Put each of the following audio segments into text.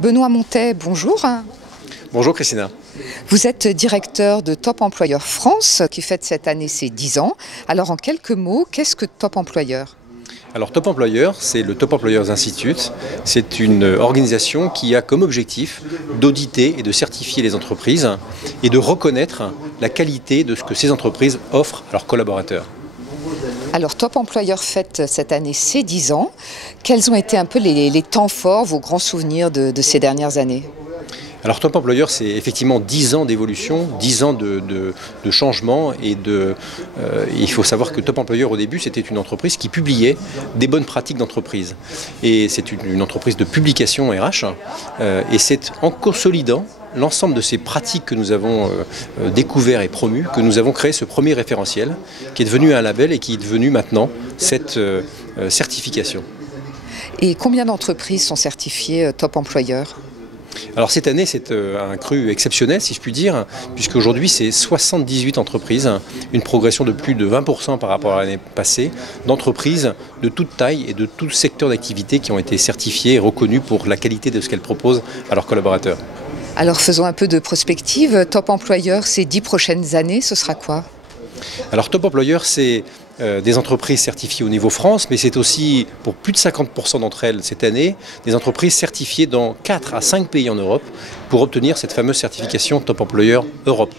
Benoît Montet, bonjour. Bonjour Christina. Vous êtes directeur de Top Employeur France qui fête cette année ses 10 ans. Alors en quelques mots, qu'est-ce que Top Employeur ? Alors Top Employeur, c'est le Top Employers Institute. C'est une organisation qui a comme objectif d'auditer et de certifier les entreprises et de reconnaître la qualité de ce que ces entreprises offrent à leurs collaborateurs. Alors Top Employeur fête cette année ses 10 ans. Quels ont été un peu les temps forts, vos grands souvenirs de ces dernières années ? Alors Top Employeur, c'est effectivement 10 ans d'évolution, 10 ans de changement et il faut savoir que Top Employeur au début c'était une entreprise qui publiait des bonnes pratiques d'entreprise. Et c'est une entreprise de publication RH et c'est en consolidant l'ensemble de ces pratiques que nous avons découvert et promues, que nous avons créé ce premier référentiel qui est devenu un label et qui est devenu maintenant cette certification. Et combien d'entreprises sont certifiées Top Employeur ? Alors cette année, c'est un cru exceptionnel, si je puis dire, puisqu'aujourd'hui, c'est 78 entreprises, une progression de plus de 20% par rapport à l'année passée, d'entreprises de toute taille et de tout secteur d'activité qui ont été certifiées et reconnues pour la qualité de ce qu'elles proposent à leurs collaborateurs. Alors faisons un peu de prospective. Top Employeur, ces 10 prochaines années, ce sera quoi ? Alors Top Employeur, c'est des entreprises certifiées au niveau France, mais c'est aussi, pour plus de 50% d'entre elles cette année, des entreprises certifiées dans 4 à 5 pays en Europe pour obtenir cette fameuse certification Top Employeur Europe.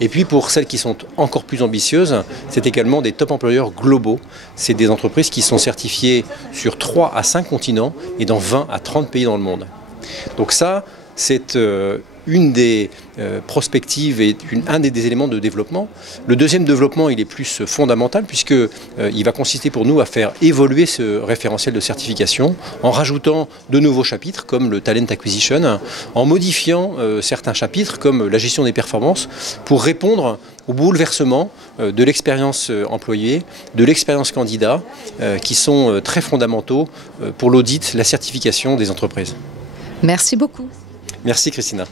Et puis pour celles qui sont encore plus ambitieuses, c'est également des Top Employeurs globaux. C'est des entreprises qui sont certifiées sur 3 à 5 continents et dans 20 à 30 pays dans le monde. Donc ça, c'est une des prospectives et un des éléments de développement. Le deuxième développement, il est plus fondamental puisqu'il va consister pour nous à faire évoluer ce référentiel de certification en rajoutant de nouveaux chapitres comme le Talent Acquisition, en modifiant certains chapitres comme la gestion des performances pour répondre au bouleversement de l'expérience employée, de l'expérience candidat qui sont très fondamentaux pour l'audit, la certification des entreprises. Merci beaucoup. Merci Christina.